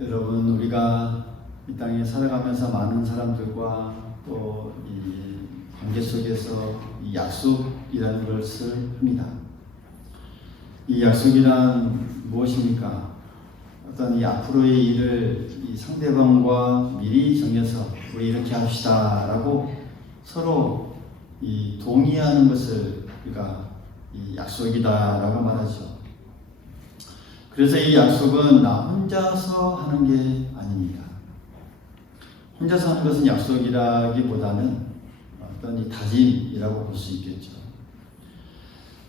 여러분, 우리가 이 땅에 살아가면서 많은 사람들과 또 이 관계 속에서 이 약속이라는 것을 합니다. 이 약속이란 무엇입니까? 어떤 이 앞으로의 일을 이 상대방과 미리 정해서 우리 이렇게 합시다라고 서로 이 동의하는 것을 우리가 이 약속이다라고 말하죠. 그래서 이 약속은 나 혼자서 하는 게 아닙니다. 혼자서 하는 것은 약속이라기보다는 어떤 이 다짐이라고 볼 수 있겠죠.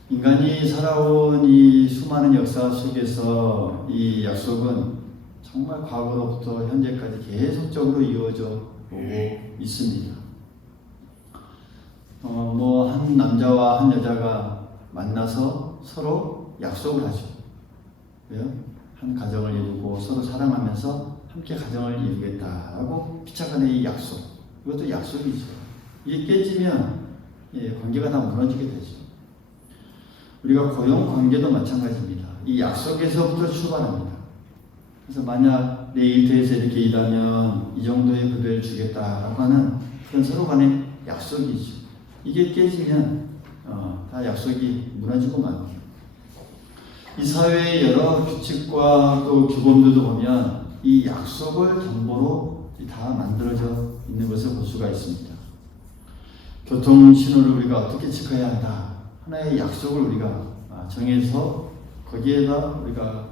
인간이 살아온 이 수많은 역사 속에서 이 약속은 정말 과거로부터 현재까지 계속적으로 이루어져 오고 있습니다. 한 남자와 한 여자가 만나서 서로 약속을 하죠. 왜요? 한 가정을 이루고 서로 사랑하면서 함께 가정을 이루겠다라고 피차간의 이 약속, 이것도 약속이죠. 이게 깨지면 관계가 다 무너지게 되죠. 우리가 고용 관계도 마찬가지입니다. 이 약속에서부터 출발합니다. 그래서 만약 내 일터에서 이렇게 일하면 이 정도의 급여를 주겠다라고 하는 그런 서로 간의 약속이죠. 이게 깨지면 다 약속이 무너지고 맙니다. 이 사회의 여러 규칙과 또 규범들도 보면 이 약속을 정보로 다 만들어져 있는 것을 볼 수가 있습니다. 교통 신호를 우리가 어떻게 지켜야 한다. 하나의 약속을 우리가 정해서 거기에다 우리가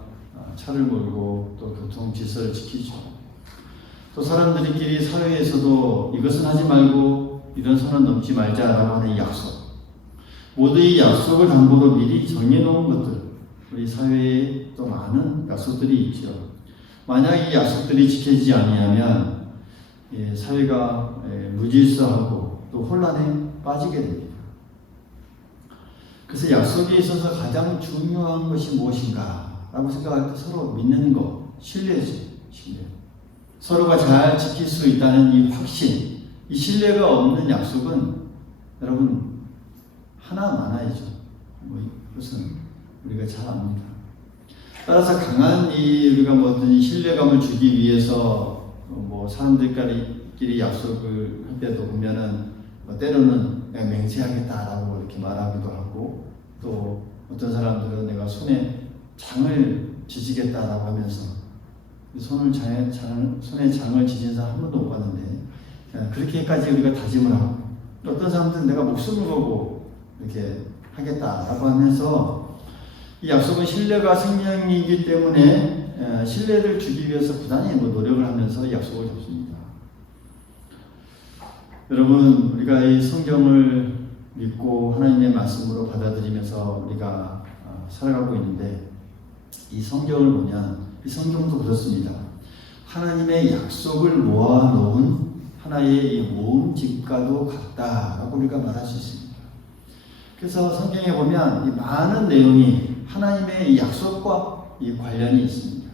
차를 몰고 또 교통 질서를 지키죠. 또 사람들끼리 사회에서도 이것은 하지 말고 이런 선은 넘지 말자라고 하는 이 약속. 모두 이 약속을 담보로 미리 정해놓은 것들. 우리 사회에 또 많은 약속들이 있죠. 만약 이 약속들이 지켜지지 아니하면 사회가 무질서하고 또 혼란에 빠지게 됩니다. 그래서 약속에 있어서 가장 중요한 것이 무엇인가 라고 생각할 때 서로 믿는 것, 신뢰죠. 신뢰. 서로가 잘 지킬 수 있다는 이 확신, 이 신뢰가 없는 약속은 여러분 하나 많아야죠. 이것은 우리가 잘 압니다. 따라서 강한 우리가 어떤 신뢰감을 주기 위해서 사람들끼리 약속을 할 때도 보면은 때로는 내가 맹세하겠다라고 이렇게 말하기도 하고, 또 어떤 사람들은 내가 손에 장을 지지겠다라고 하면서 손에 장을 지진 사람 한 번도 못 봤는데 그렇게까지 우리가 다짐을 하고, 또 어떤 사람들은 내가 목숨을 걸고 이렇게 하겠다라고 하면서 이 약속은 신뢰가 생명이기 때문에 신뢰를 주기 위해서 부단히 노력을 하면서 약속을 잡습니다. 여러분, 우리가 이 성경을 믿고 하나님의 말씀으로 받아들이면서 우리가 살아가고 있는데, 이 성경을 보면 이 성경도 그렇습니다. 하나님의 약속을 모아놓은 하나의 이 모음집과도 같다라고 우리가 말할 수 있습니다. 그래서 성경에 보면 이 많은 내용이 하나님의 이 약속과 이 관련이 있습니다.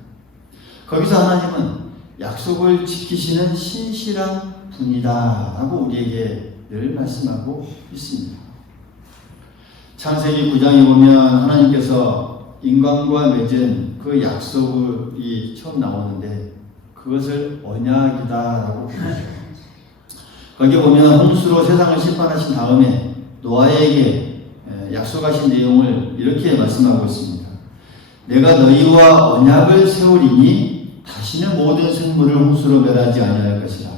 거기서 하나님은 약속을 지키시는 신실한 분이다라고 우리에게 늘 말씀하고 있습니다. 창세기 9장에 보면 하나님께서 인간과 맺은 그 약속이 처음 나오는데 그것을 언약이다라고 표현합니다. 거기 보면 홍수로 세상을 심판하신 다음에 노아에게 약속하신 내용을 이렇게 말씀하고 있습니다. 내가 너희와 언약을 세우리니 다시는 모든 생물을 홍수로 멸하지 아니할 것이라.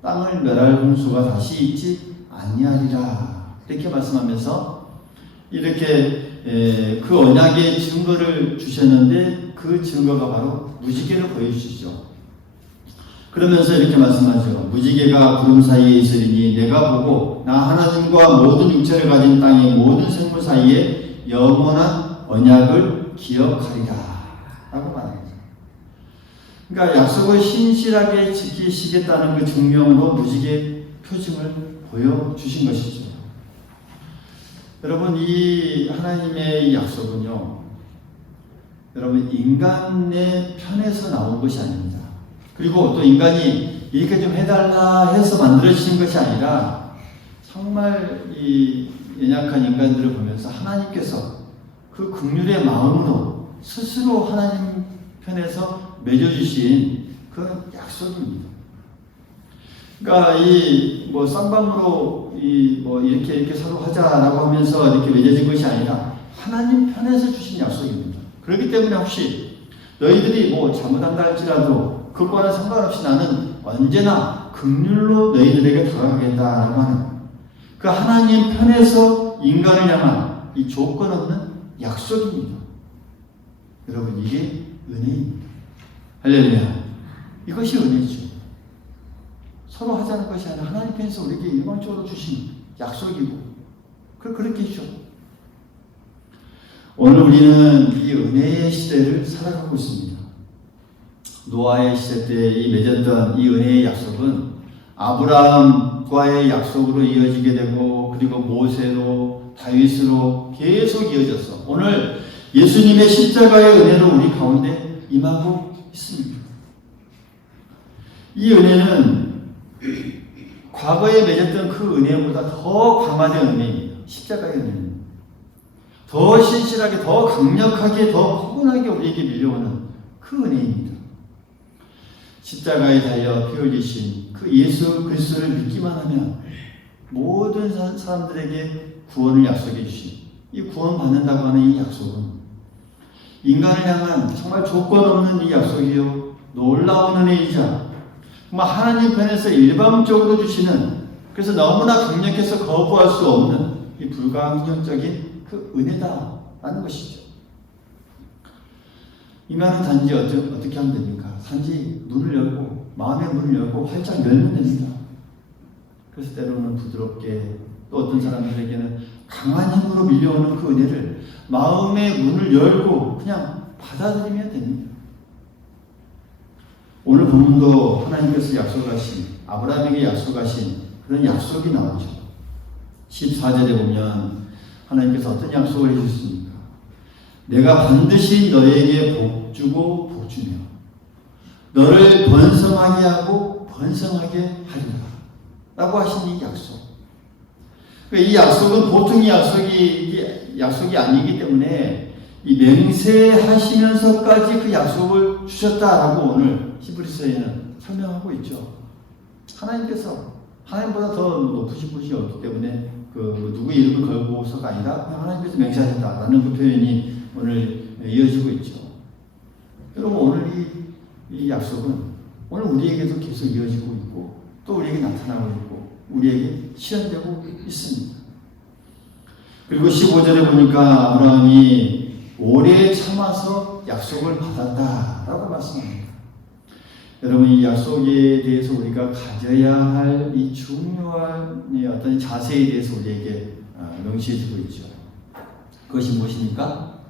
땅을 멸할 홍수가 다시 있지 아니하리라. 이렇게 말씀하면서 이렇게 그 언약의 증거를 주셨는데 그 증거가 바로 무지개를 보여주시죠. 그러면서 이렇게 말씀하죠. 무지개가 구름 사이에 있으리니 내가 보고 나 하나님과 모든 육체를 가진 땅의 모든 생물 사이에 영원한 언약을 기억하리라 라고 말합니다. 그러니까 약속을 신실하게 지키시겠다는 그 증명으로 무지개 표징을 보여주신 것이죠. 여러분, 이 하나님의 이 약속은요, 여러분 인간의 편에서 나온 것이 아닙니다. 그리고 또 인간이 이렇게 좀 해달라 해서 만들어지신 것이 아니라 정말 이 연약한 인간들을 보면서 하나님께서 그 긍휼의 마음으로 스스로 하나님 편에서 맺어주신 그런 약속입니다. 그러니까 쌍방으로 이렇게 서로 하자라고 하면서 이렇게 맺어진 것이 아니라 하나님 편에서 주신 약속입니다. 그렇기 때문에 혹시 너희들이 잘못한다 할지라도 그거와는 상관없이 나는 언제나 긍휼로 너희들에게 돌아가겠다라고 하는 그 하나님 편에서 인간을 향한 이 조건 없는 약속입니다. 여러분, 이게 은혜입니다. 할렐루야. 이것이 은혜죠. 서로 하자는 것이 아니라 하나님 편에서 우리에게 일방적으로 주신 약속이고 그렇게 했죠. 오늘 우리는 이 은혜의 시대를 살아가고 있습니다. 노아의 시대 때 이 맺었던 이 은혜의 약속은 아브라함과의 약속으로 이어지게 되고, 그리고 모세로, 다윗으로 계속 이어져서 오늘 예수님의 십자가의 은혜로 우리 가운데 임하고 있습니다. 이 은혜는 과거에 맺었던 그 은혜보다 더 강화된 은혜입니다. 십자가의 은혜는 더 신실하게, 더 강력하게, 더 포근하게 우리에게 밀려오는 그 은혜입니다. 십자가에 달려 피 흘리신 그 예수 그리스도를 믿기만 하면 모든 사람들에게 구원을 약속해 주신 이 구원 받는다고 하는 이 약속은 인간을 향한 정말 조건 없는 이 약속이요, 놀라운 은혜이자 정말 하나님 편에서 일방적으로 주시는, 그래서 너무나 강력해서 거부할 수 없는 이 불가항력적인 그 은혜다라는 것이죠. 인간은 단지 어떻게 하면 됩니까? 단지 문을 열고, 마음의 문을 열고 활짝 열면 됩니다. 그래서 때로는 부드럽게, 또 어떤 사람들에게는 강한 힘으로 밀려오는 그 은혜를 마음의 문을 열고 그냥 받아들이면 됩니다. 오늘 본문도 하나님께서 약속하신, 아브라함에게 약속하신 그런 약속이 나오죠. 14절에 보면 하나님께서 어떤 약속을 해주셨습니까? 내가 반드시 너에게 복 주고 복 주며 너를 번성하게 하고 번성하게 하리라 라고 하신 이 약속. 이 약속은 보통의 약속이 아니기 때문에 이 맹세하시면서까지 그 약속을 주셨다라고 오늘 히브리서에는 설명하고 있죠. 하나님보다 더 높으신 분이 없기 때문에 그 누구의 이름을 걸고서가 아니라 그냥 하나님께서 맹세하셨다라는 그 표현이 오늘 이어지고 있죠. 여러분, 오늘 이 약속은 오늘 우리에게도 계속 이어지고 있고 또 우리에게 나타나고 있고 우리에게 실현되고 있습니다. 그리고 15절에 보니까 아브라함이 오래 참아서 약속을 받았다라고 말씀합니다. 여러분, 이 약속에 대해서 우리가 가져야 할 이 중요한 어떤 자세에 대해서 우리에게 명시해주고 있죠. 그것이 무엇입니까?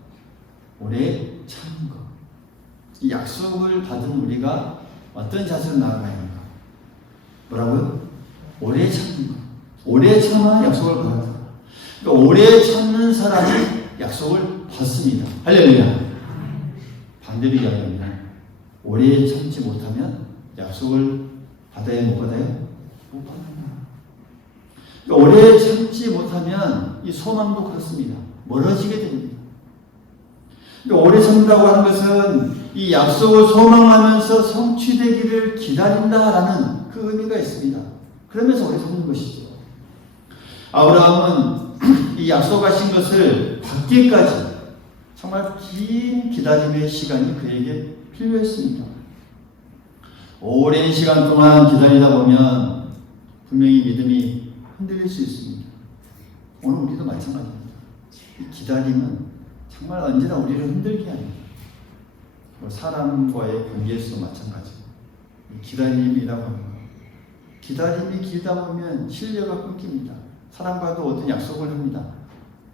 오래 참는 것. 이 약속을 받은 우리가 어떤 자세로 나아가야 하는가? 뭐라고요? 오래 참는 것. 오래 참아 약속을 받았다. 그러니까 오래 참는 사람이 약속을 받습니다. 할렐루야. 반대로 이야기하면 오래 참지 못하면 약속을 받아야 못 받아요? 못 받아요. 그러니까 오래 참지 못하면 이 소망도 그렇습니다. 멀어지게 됩니다. 그러니까 오래 참는다고 하는 것은 이 약속을 소망하면서 성취되기를 기다린다라는 그 의미가 있습니다. 그러면서 오래 참는 것이죠. 아브라함은 이 약속하신 것을 받기까지 정말 긴 기다림의 시간이 그에게 필요했습니다. 오랜 시간 동안 기다리다 보면 분명히 믿음이 흔들릴 수 있습니다. 오늘 우리도 마찬가지입니다. 이 기다림은 정말 언제나 우리를 흔들게 합니다. 사람과의 관계에서도 마찬가지고 기다림이라고 하는 것. 기다림이 길다 보면 신뢰가 끊깁니다. 사람과도 어떤 약속을 합니다.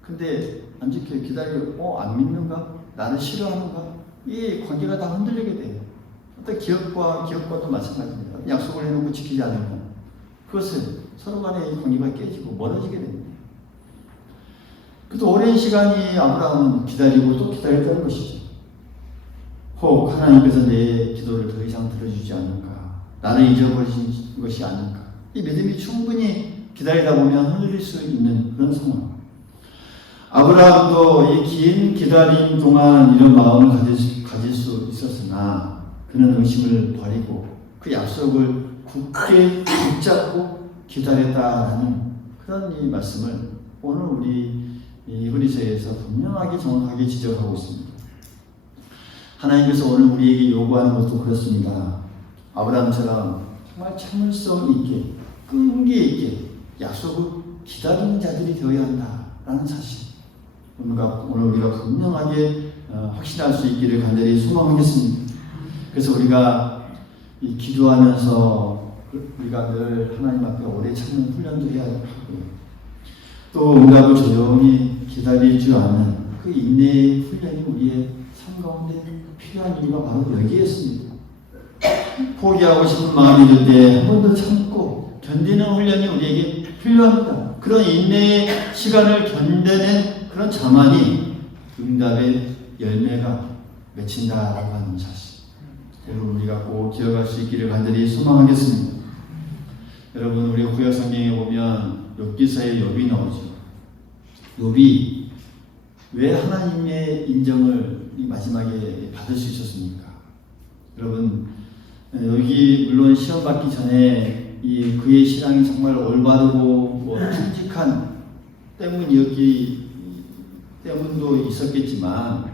근데 안 지켜요. 기다리고 안 믿는가? 나를 싫어하는가? 이 관계가 다 흔들리게 돼요. 어떤 기업과도 마찬가지입니다. 약속을 해놓고 지키지 않으면 그것은 서로 간의 이 관계가 깨지고 멀어지게 됩니다. 그래도 오랜 시간이 아브라함은 기다리고 또 기다렸다는 것이죠. 혹 하나님께서 내 기도를 더 이상 들어주지 않을까? 나를 잊어버리신 것이 아닐까? 이 믿음이 충분히 기다리다 보면 흔들릴 수 있는 그런 상황. 아브라함도 이 긴 기다림 동안 이런 마음을 가질 수 있었으나 그는 의심을 버리고 그 약속을 굳게 붙잡고 기다렸다라는 그런 이 말씀을 오늘 우리 히브리서에서 분명하게 정확하게 지적하고 있습니다. 하나님께서 오늘 우리에게 요구하는 것도 그렇습니다. 아브라함처럼 정말 참을성 있게 끈기 있게 약속을 기다리는 자들이 되어야 한다라는 사실. 오늘 우리가 분명하게 확신할 수 있기를 간절히 소망하겠습니다. 그래서 우리가 기도하면서 우리가 늘 하나님 앞에 오래 참는 훈련도 해야 하고요. 또 응답을 조용히 기다릴 줄 아는 그 인내의 훈련이 우리의 삶 가운데 필요한 이유가 바로 여기에 있습니다. 포기하고 싶은 마음이 들 때 한 번 더 참고 견디는 훈련이 우리에게 필요합니다. 그런 인내의 시간을 견뎌낸 그런 자만이 응답의 열매가 맺힌다라고 하는 사실. 여러분, 우리가 꼭 기억할 수 있기를 간절히 소망하겠습니다. 여러분, 우리 구약 성경에 보면 욥기서에 욥이 나오죠. 욥이 왜 하나님의 인정을 이 마지막에 받을 수 있었습니까? 여러분, 여기 물론 시험 받기 전에 그의 신앙이 정말 올바르고 충직한 때문도 있었겠지만,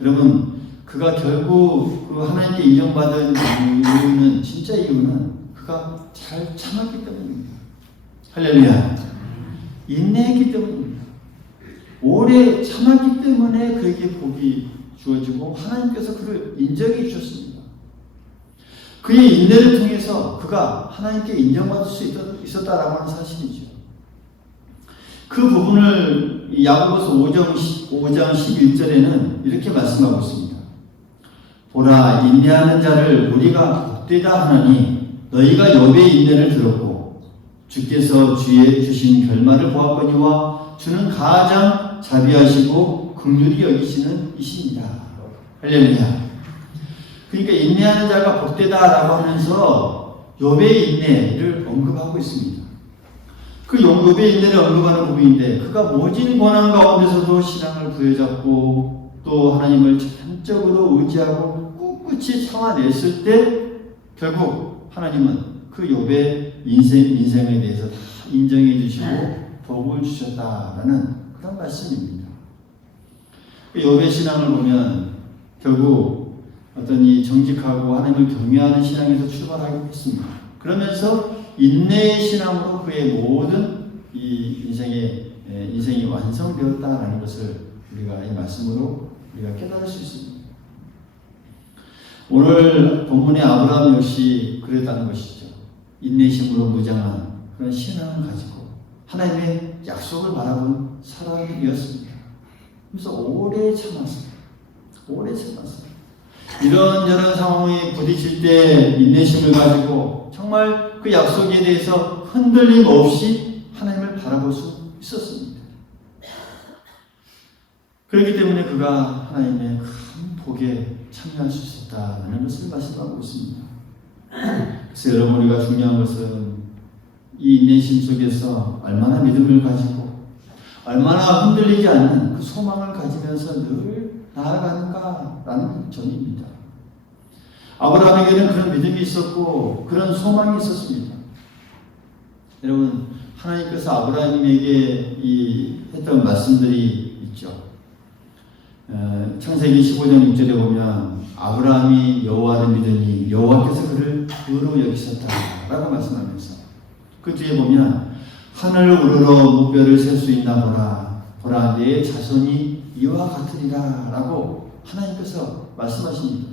여러분, 그가 결국 그 하나님께 인정받은 이유는, 진짜 이유는 그가 잘 참았기 때문입니다. 할렐루야. 인내했기 때문입니다. 오래 참았기 때문에 그에게 복이 주어지고 하나님께서 그를 인정해 주셨습니다. 그의 인내를 통해서 그가 하나님께 인정받을 수 있었다라고 하는 사실이죠. 그 부분을 야고보서 5장 11절에는 이렇게 말씀하고 있습니다. 보라, 인내하는 자를 우리가 복되다 하나니 너희가 욥의 인내를 들었고 주께서 주의 주신 결말을 보았거니와 주는 가장 자비하시고 긍휼히 여기시는 이십니다. 할렐루야. 그러니까 인내하는 자가 복되다라고 하면서 욥의 인내를 언급하고 있습니다. 그 욥의 인내를 언급하는 부분인데 그가 모진 고난 가운데서도 신앙을 부여잡고 또 하나님을 전적으로 의지하고 꿋꿋이 참아냈을 때 결국 하나님은 그 욥의 인생에 대해서 다 인정해 주시고 복을 주셨다라는 그런 말씀입니다. 그 욥의 신앙을 보면 결국 어떤 이 정직하고 하나님을 경외하는 신앙에서 출발하게 했습니다. 그러면서 인내의 신앙으로 그의 모든 이 인생이 완성되었다라는 것을 우리가 이 말씀으로 우리가 깨달을 수 있습니다. 오늘 본문의 아브라함 역시 그랬다는 것이죠. 인내심으로 무장한 그런 신앙을 가지고 하나님의 약속을 바라본 사람이었습니다. 그래서 오래 참았습니다. 이런저런 상황에 부딪힐 때 인내심을 가지고 정말 그 약속에 대해서 흔들림 없이 하나님을 바라볼 수 있었습니다. 그렇기 때문에 그가 하나님의 큰 복에 참여할 수 있었다는 것을 말씀하고 있습니다. 그래서 여러분, 우리가 중요한 것은 이 인내심 속에서 얼마나 믿음을 가지고 얼마나 흔들리지 않는 그 소망을 가지면서 늘 나아가는가라는 점입니다. 아브라함에게는 그런 믿음이 있었고 그런 소망이 있었습니다. 여러분, 하나님께서 아브라함에게 했던 말씀들이 있죠. 창세기 15장 6절에 보면 아브라함이 여호와를 믿으니 여호와께서 그를 의로 여기셨다라고 말씀하면서 그 뒤에 보면 하늘을 우러러 무뼈를 셀 수 있나 보라 내 자손이 이와 같으리라 라고 하나님께서 말씀하십니다.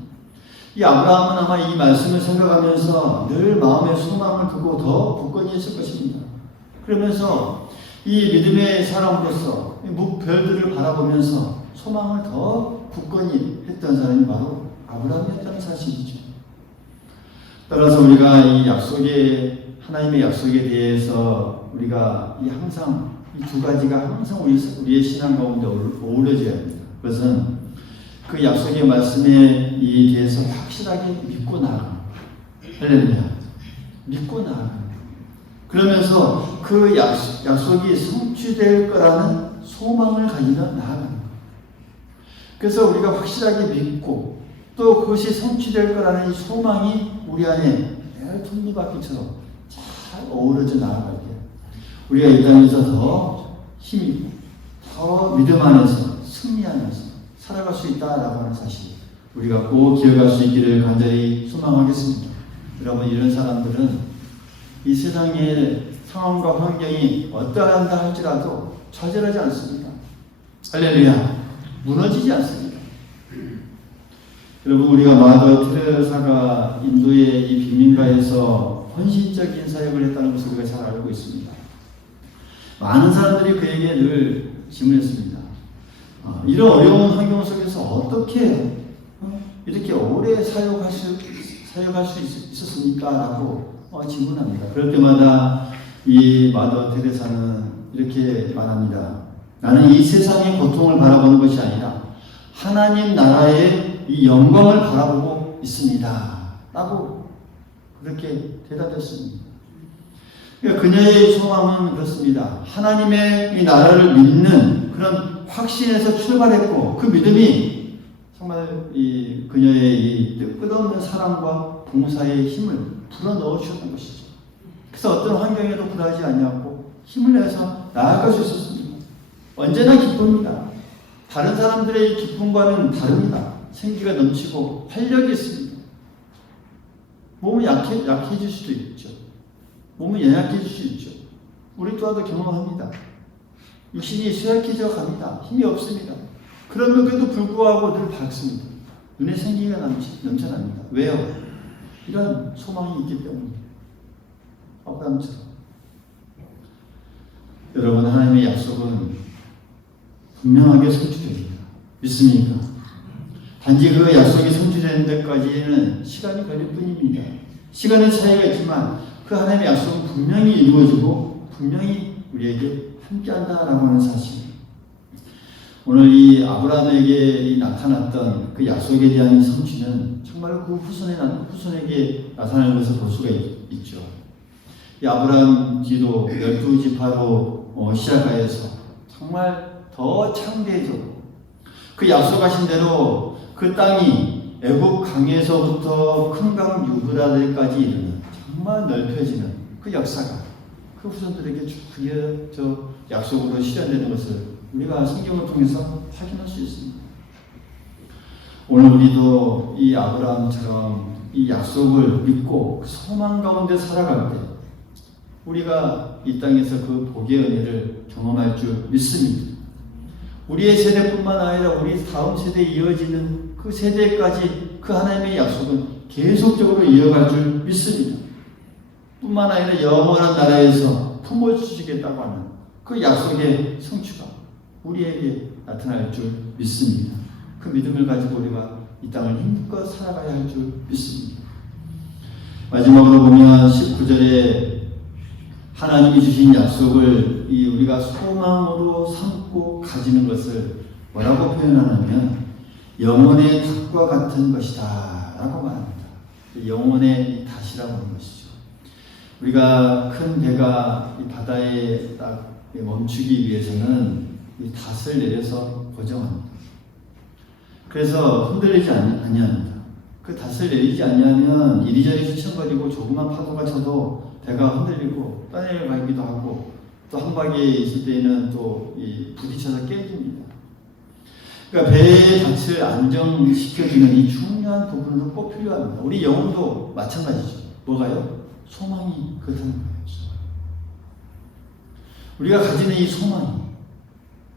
이 아브라함은 아마 이 말씀을 생각하면서 늘 마음에 소망을 두고 더 굳건히 했을 것입니다. 그러면서 이 믿음의 사람으로서 별들을 바라보면서 소망을 더 굳건히 했던 사람이 바로 아브라함이었다는 사실이죠. 따라서 우리가 이 하나님의 약속에 대해서 우리가 항상 이 두 가지가 항상 우리의 신앙 가운데 어우러져야 합니다. 그것은 그 약속의 말씀에 대해서 확실하게 믿고 나아갑니다. 할렐루야. 믿고 나아갑니다. 그러면서 그 약속이 성취될 거라는 소망을 가지며 나아갑니다. 그래서 우리가 확실하게 믿고 또 그것이 성취될 거라는 이 소망이 우리 안에 톱니바퀴처럼 잘 어우러져 나아갈 때 우리가 이 땅에서 더 힘있고 더 믿음 안에서 승리하면서 살아갈 수 있다라고 하는 사실 우리가 꼭 기억할 수 있기를 간절히 소망하겠습니다. 여러분, 이런 사람들은 이 세상의 상황과 환경이 어떠한다 할지라도 좌절하지 않습니다. 할렐루야. 무너지지 않습니다. 여러분, 우리가 마더 테레사가 인도의 이 빈민가에서 헌신적인 사역을 했다는 것을 우리가 잘 알고 있습니다. 많은 사람들이 그에게 늘 질문했습니다. 이런 어려운 환경 속에서 어떻게 이렇게 오래 사역할 수 있었습니까? 라고 질문합니다. 그럴 때마다 이 마더 테레사는 이렇게 말합니다. 나는 이 세상의 고통을 바라보는 것이 아니라 하나님 나라의 이 영광을 바라보고 있습니다. 라고 그렇게 대답했습니다. 그러니까 그녀의 소망은 그렇습니다. 하나님의 이 나라를 믿는 그런 확신에서 출발했고 그 믿음이 정말 그녀의 이 끝없는 사랑과 봉사의 힘을 불어넣어 주셨던 것이죠. 그래서 어떤 환경에도 굴하지 않냐고 힘을 내서 나아갈 수 있었습니다. 언제나 기쁩니다. 다른 사람들의 기쁨과는 다릅니다. 생기가 넘치고 활력이 있습니다. 몸은 약해질 수도 있죠. 몸은 연약해질 수 있죠. 우리 또한 경험합니다. 육신이 쇠약해져 갑니다. 힘이 없습니다. 그럼에도 불구하고 늘 밝습니다. 눈에 생기가 넘쳐납니다. 왜요? 이런 소망이 있기 때문에 아브라함처럼. 여러분, 하나님의 약속은 분명하게 성취됩니다. 믿습니까? 단지 그 약속이 성취되는 데까지는 시간이 걸릴 뿐입니다. 시간의 차이가 있지만 그 하나님의 약속은 분명히 이루어지고 분명히 우리에게 함께한다라고 하는 사실. 오늘 이 아브라함에게 나타났던 그 약속에 대한 성취는 정말 그 후손에게 나타나는 것을 볼 수가 있죠. 이 아브라함 기도 12지파로 시작하여서 정말 더 창대해졌고 그 약속하신 대로 그 땅이 애굽 강에서부터 큰 강 유브라데까지 이르는 정말 넓혀지는 그 역사가 그 후손들에게 그게 저 약속으로 실현되는 것을 우리가 성경을 통해서 확인할 수 있습니다. 오늘 우리도 이 아브라함처럼 이 약속을 믿고 그 소망 가운데 살아갈 때 우리가 이 땅에서 그 복의 은혜를 경험할 줄 믿습니다. 우리의 세대뿐만 아니라 우리 다음 세대에 이어지는 그 세대까지 그 하나님의 약속은 계속적으로 이어갈 줄 믿습니다. 뿐만 아니라 영원한 나라에서 품어주시겠다고 하는 그 약속의 성취가 우리에게 나타날 줄 믿습니다. 그 믿음을 가지고 우리가 이 땅을 힘껏 살아가야 할 줄 믿습니다. 마지막으로 보면 19절에 하나님이 주신 약속을 우리가 소망으로 삼고 가지는 것을 뭐라고 표현하냐면 영혼의 닷과 같은 것이다 라고 말합니다. 영혼의 닷이라고 하는 것이죠. 우리가 큰 배가 이 바다에 딱 멈추기 위해서는 이 닷을 내려서 고정합니다. 그래서 흔들리지 아니합니다. 그 닷을 내리지 않으면 이리저리 휘청거리고 조그만 파도가 쳐도 배가 흔들리고 떠내려가기도 하고 또 한 바퀴에 있을 때에는 또 부딪혀서 깨집니다. 그러니까 배의 닷을 안정시켜주는 이 중요한 부분은 꼭 필요합니다. 우리 영혼도 마찬가지죠. 뭐가요? 소망이 그렇다는 거예요. 우리가 가지는 이 소망이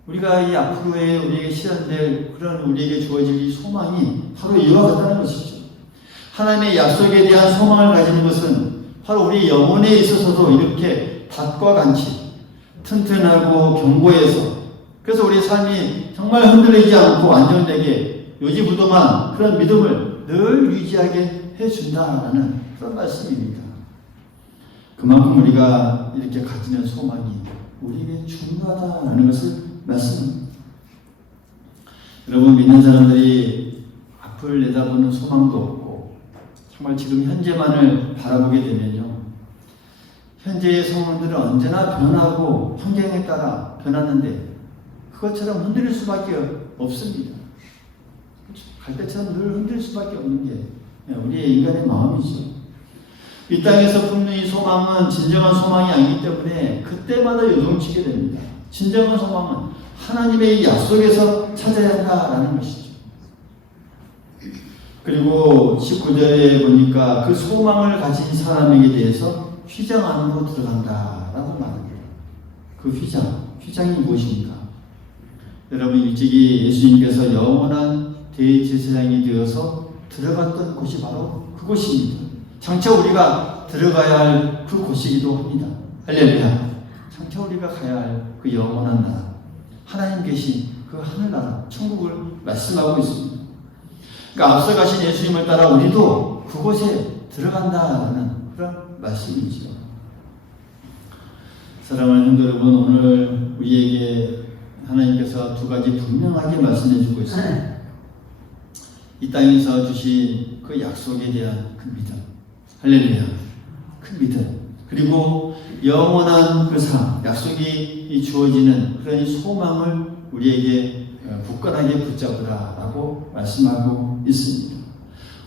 우리가 이 앞으로의 우리에게 실현될 그런 우리에게 주어질 이 소망이 바로 이와 같다는 것이죠. 하나님의 약속에 대한 소망을 가지는 것은 바로 우리 영혼에 있어서도 이렇게 닷과 같이 튼튼하고 견고해서 그래서 우리 삶이 정말 흔들리지 않고 안정되게 요지부동한 그런 믿음을 늘 유지하게 해준다라는 그런 말씀입니다. 그만큼 우리가 이렇게 가지는 소망이 우리에게 중요하다라는 것을 말씀합니다. 여러분, 믿는 사람들이 앞을 내다보는 소망도 없고 정말 지금 현재만을 바라보게 되면요, 현재의 소망들은 언제나 변하고 환경에 따라 변하는데 그것처럼 흔들릴 수밖에 없습니다. 갈대처럼 늘 흔들릴 수밖에 없는 게 우리의 인간의 마음이죠. 이 땅에서 품는 이 소망은 진정한 소망이 아니기 때문에 그때마다 요동치게 됩니다. 진정한 소망은 하나님의 약속에서 찾아야 한다라는 것이죠. 그리고 19절에 보니까 그 소망을 가진 사람에게 대해서 휘장 안으로 들어간다라고 말합니다. 그 휘장이 무엇입니까? 여러분, 일찍이 예수님께서 영원한 대제사장이 되어서 들어갔던 곳이 바로 그곳입니다. 장차 우리가 들어가야 할 그 곳이기도 합니다. 할렐루야. 장차 우리가 가야 할 그 영원한 나라, 하나님 계신 그 하늘나라, 천국을 말씀하고 있습니다. 그러니까 앞서 가신 예수님을 따라 우리도 그곳에 들어간다는 그런 말씀이지요. 사랑하는 성도 여러분, 오늘 우리에게 하나님께서 두 가지 분명하게 말씀해 주고 있습니다. 이 땅에서 주신 그 약속에 대한 그 믿음, 할렐루야, 그 믿음, 그리고 영원한 그 삶, 약속이 주어지는 그런 소망을 우리에게 굳건하게 붙잡으라라고 말씀하고 있습니다.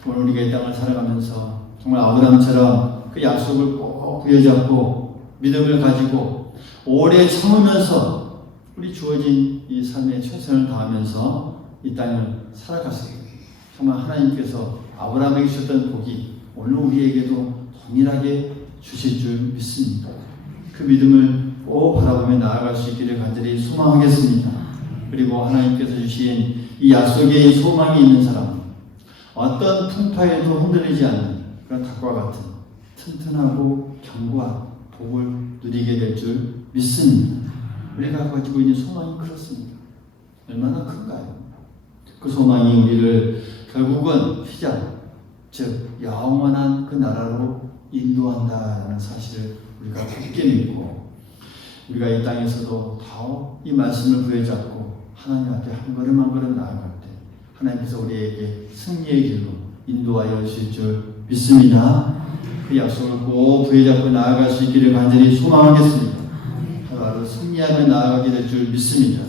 오늘 우리가 이 땅을 살아가면서 정말 아브라함처럼 그 약속을 꼭 부여잡고 믿음을 가지고 오래 참으면서 우리 주어진 이 삶에 최선을 다하면서 이 땅을 살아갔어요. 정말 하나님께서 아브라함에게 주셨던 복이 오늘 우리에게도 동일하게 주실 줄 믿습니다. 그 믿음을 꼭 바라보며 나아갈 수 있기를 간절히 소망하겠습니다. 그리고 하나님께서 주신 이 약속의 소망이 있는 사람, 어떤 풍파에도 흔들리지 않는 그런 닭과 같은 튼튼하고 견고한 복을 누리게 될 줄 믿습니다. 우리가 가지고 있는 소망이 그렇습니다. 얼마나 큰가요? 그 소망이 우리를 결국은 피자, 즉 영원한 그 나라로 인도한다는 사실을 우리가 굳게 믿고 우리가 이 땅에서도 더욱 이 말씀을 부여잡고 하나님 앞에 한 걸음 한 걸음 나아갈 때 하나님께서 우리에게 승리의 길로 인도하여 주실 줄 믿습니다. 그 약속을 꼭 부여잡고 나아갈 수 있기를 간절히 소망하겠습니다. 하루하루 승리하며 나아가게 될 줄 믿습니다.